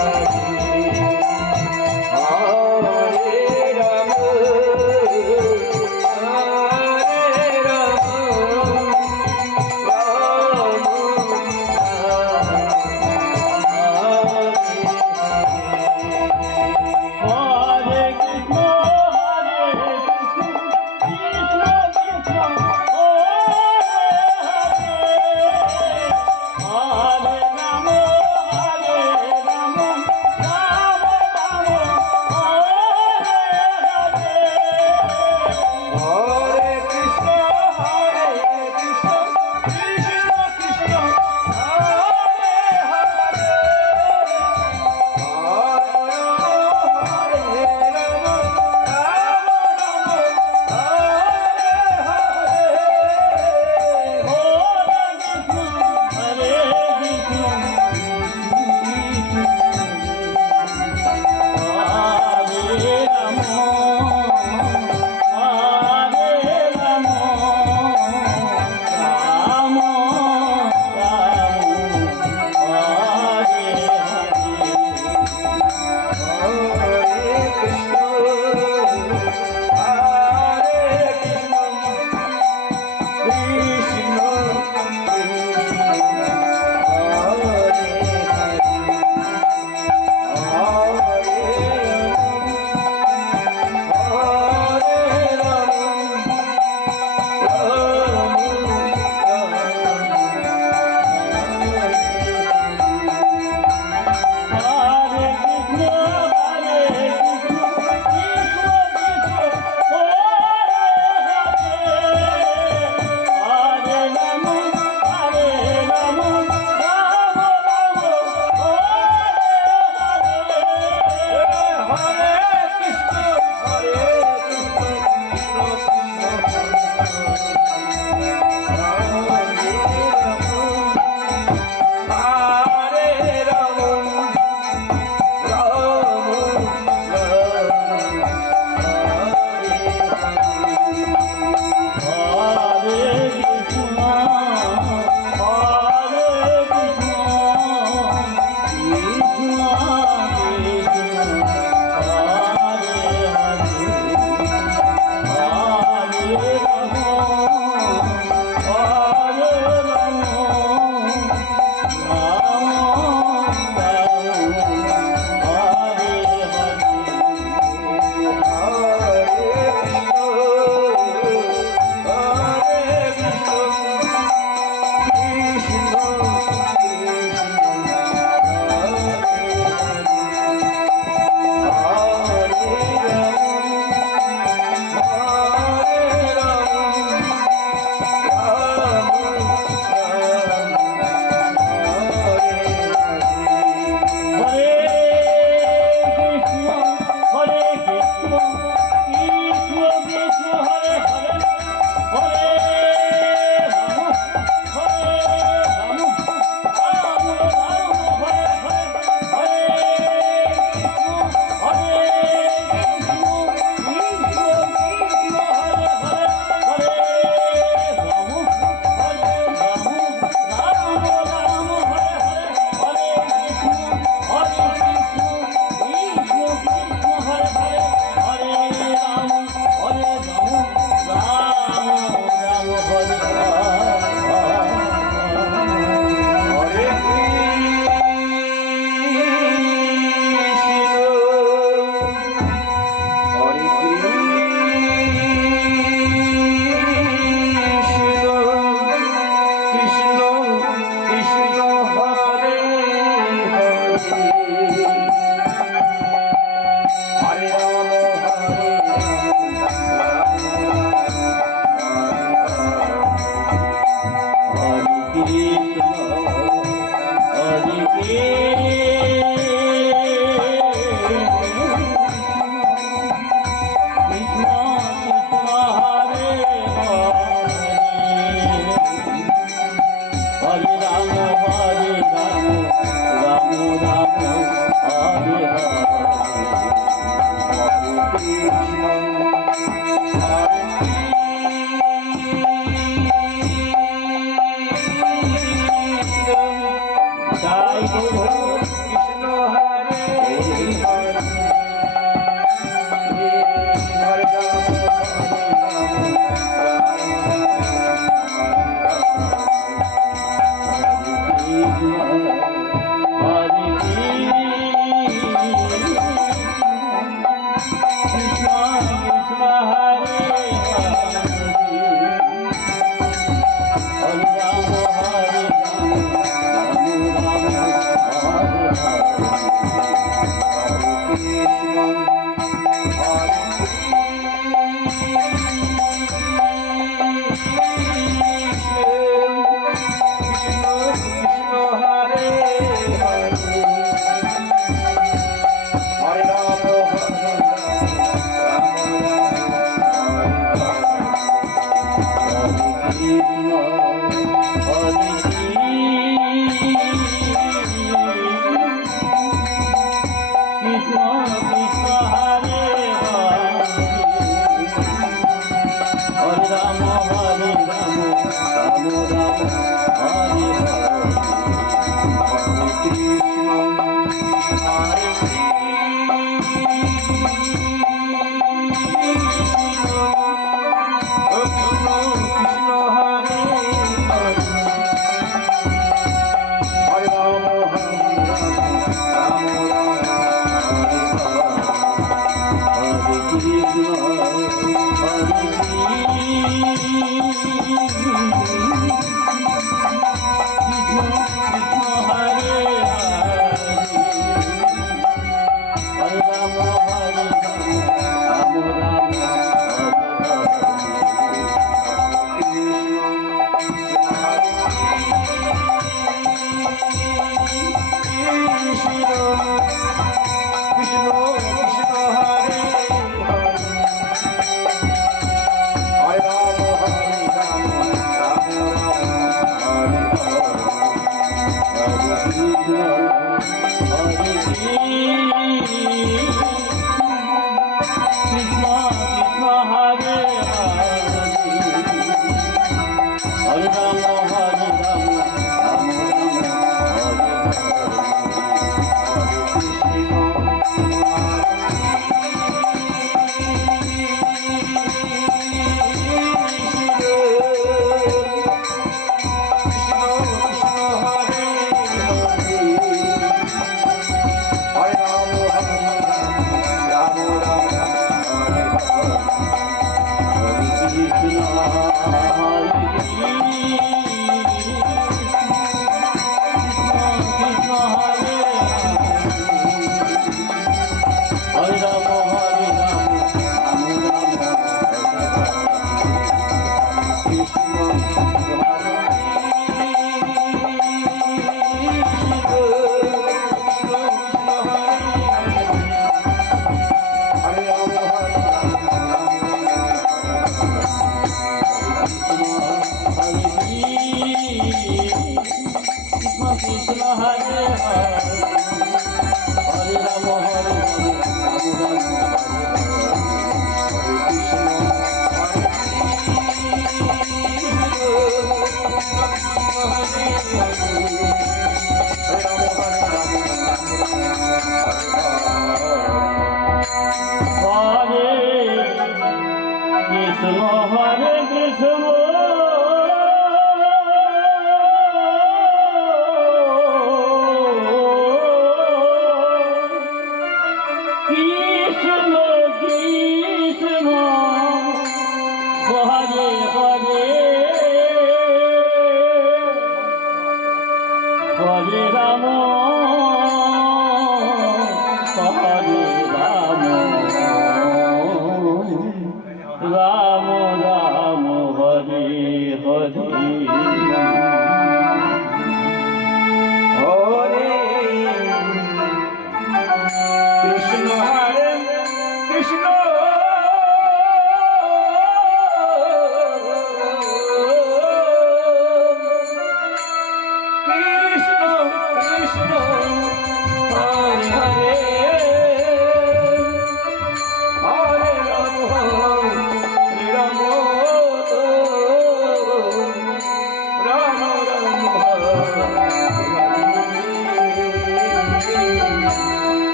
Hare Rama,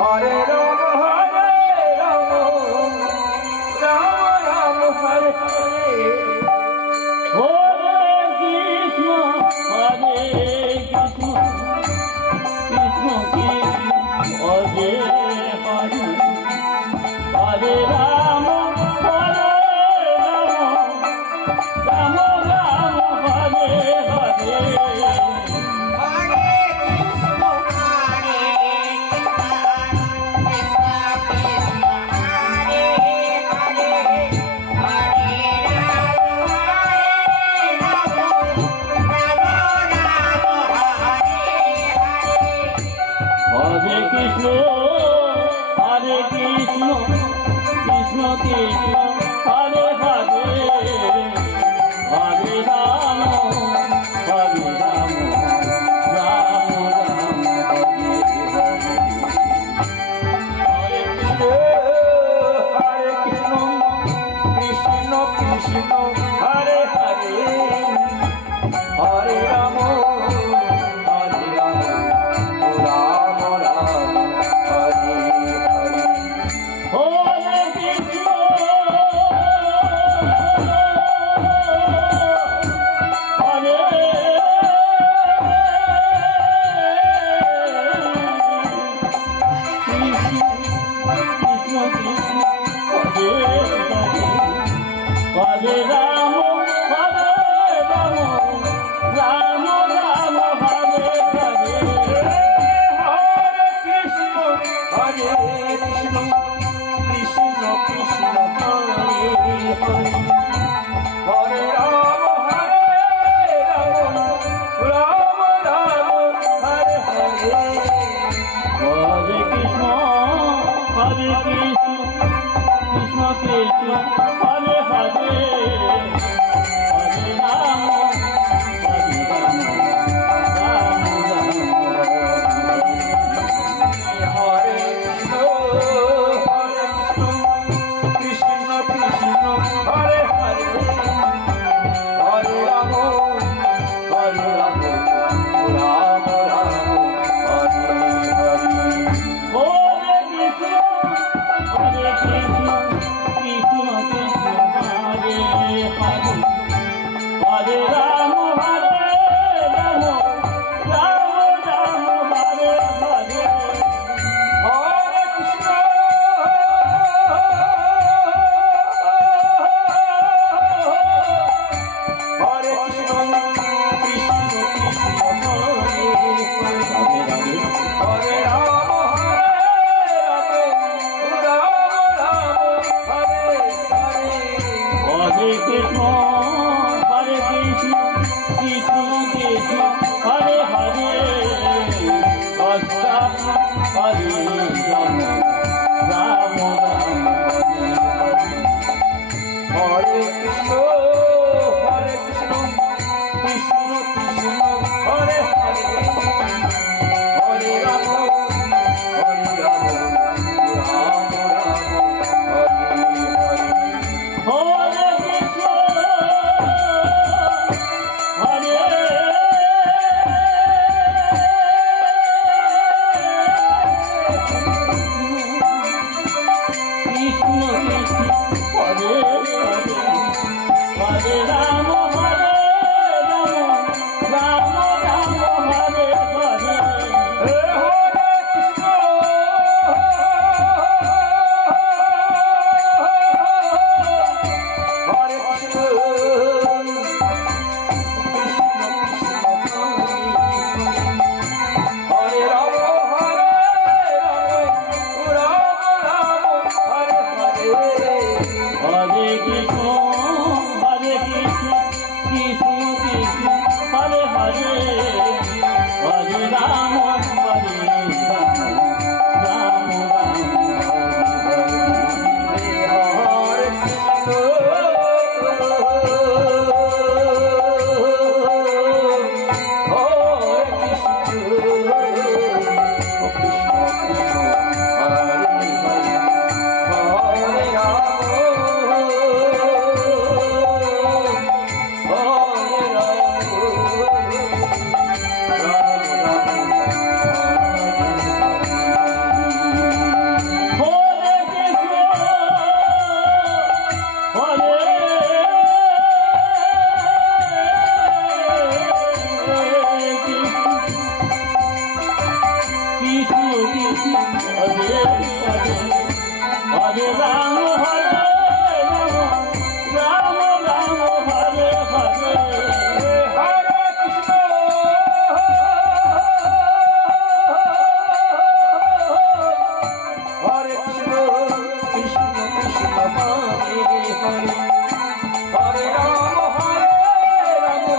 Hare Hare Krishna, Krishna Krishna, Hare Hare, Hare Rama, Hare Rama, Rama Rama, Hare Hare. Krishna Krishna, Hare Hare, Hare Rama, Hare Rama, Rama Rama, Hare Hare. Hare Krishna, Hare Krishna, Krishna Hare Rama, Hare Rama, Rama Rama, Hare Hare. Hare Krishna, Hare Krishna, Krishna Krishna, Hare Hare, Hare Rama, Rama Rama, Hare Hare. Hare Krishna, Hare Krishna, Krishna Krishna, Hare Hare, Hare Rama, Hare Rama, Rama Rama, Hare Krishna, Krishna Hare Hare, Hare Rama, Rama Rama, Hare Hare. Hare Krishna, Hare Krishna, Krishna Krishna, Hare Hare, Hare Rama, Hare Rama, Rama Rama, Hare Hare. Hare Krishna, Hare Krishna, Krishna Krishna, Hare Hare, Hare Rama, Rama Rama, Hare Hare. Hare Krishna, Hare Krishna, Krishna Krishna, Hare Hare, Hare Rama, Rama Rama, Hare Krishna, Hare Krishna, Krishna Krishna, Hare Hare, Hare Rama, Rama Rama, Hare Hare. Hare Krishna, Hare Krishna Krishna, Hare Hare, Hare Rama, Hare Rama, Rama Rama, Hare Hare. Hare Krishna, Hare Krishna, Krishna Krishna, Hare Hare, Hare Rama, Hare Rama,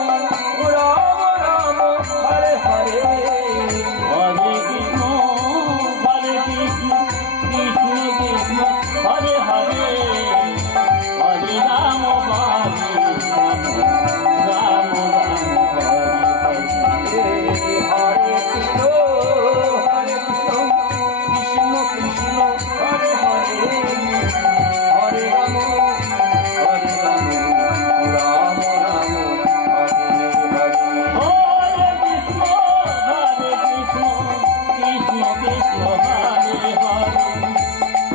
Rama Rama,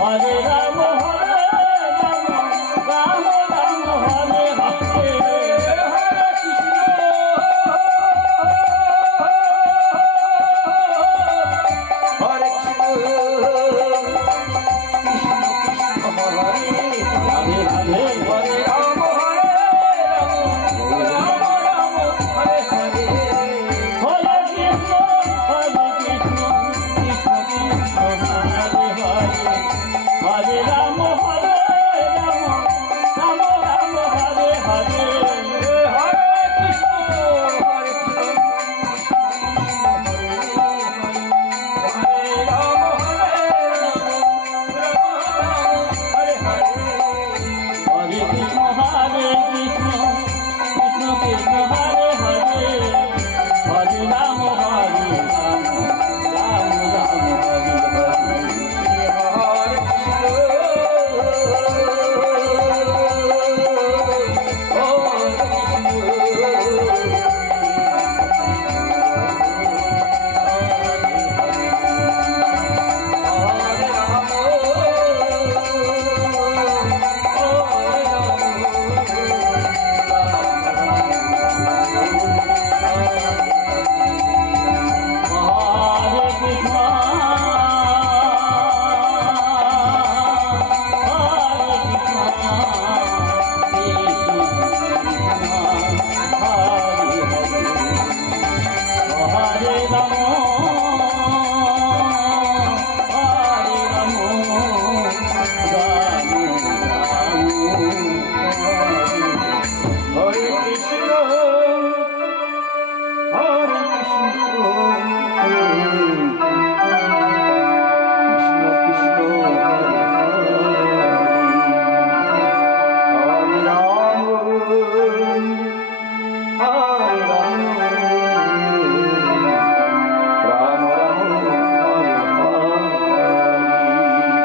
হরে রাম রাম রাম হরে হরে হরে কৃষ্ণ হরে কৃষ্ণ কৃষ্ণ কৃষ্ণ হরে রাধে রাধে হরে রাম রাম রাম হরে হরে হরে কৃষ্ণ কৃষ্ণ কৃষ্ণ হরে হরে হরে রাম রাম রাম হরে হরে হরে কৃষ্ণ হরে রাম হরে হরে হরে কৃষ্ণ কৃষ্ণ কৃষ্ণ হরে হরে হরে রাম রাম রাম হরে হরে হরে হরে কৃষ্ণ হরে রাম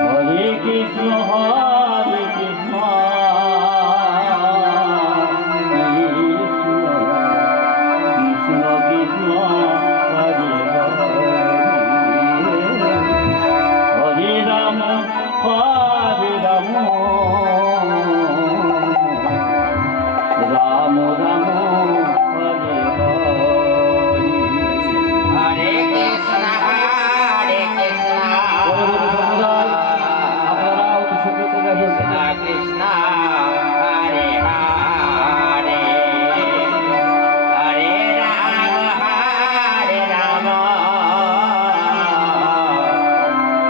হরে কৃষ্ণ হরে কৃষ্ণ কৃষ্ণ কৃষ্ণ হরে রাম হরে রাম রাম রাম হরে Krishna Krishna Krishna Krishna Hare Hare Ram Ram Ram Hare Hare Hare Krishna, Hare Krishna, আপনারা অতি সুন্দর করে Krishna Krishna, Hare Hare, Hare Rama,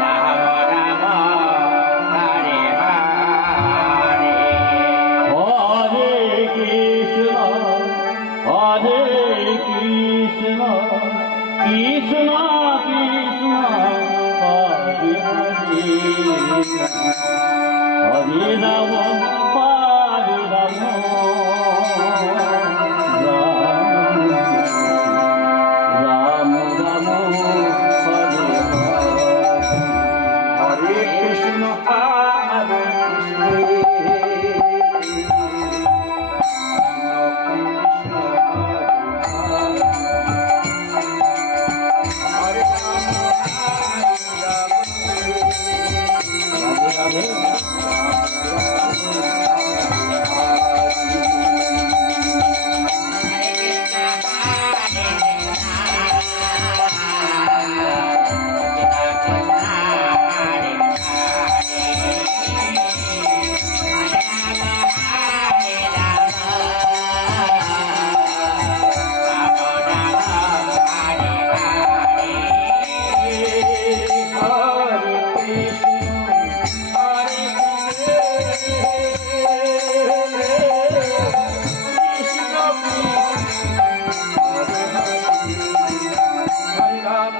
Rama Rama, Hare Hare. হরে কৃষ্ণ কৃষ্ণ কৃষ্ণ হরে হরে রাম রাম রাম হরে হরে কৃষ্ণ হরে কৃষ্ণ কৃষ্ণ হরে রাম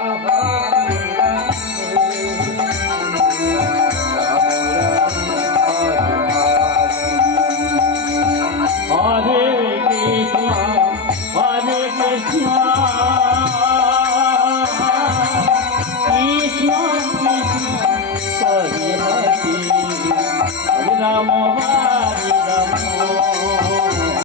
রাধে রাধে হরে কৃষ্ণ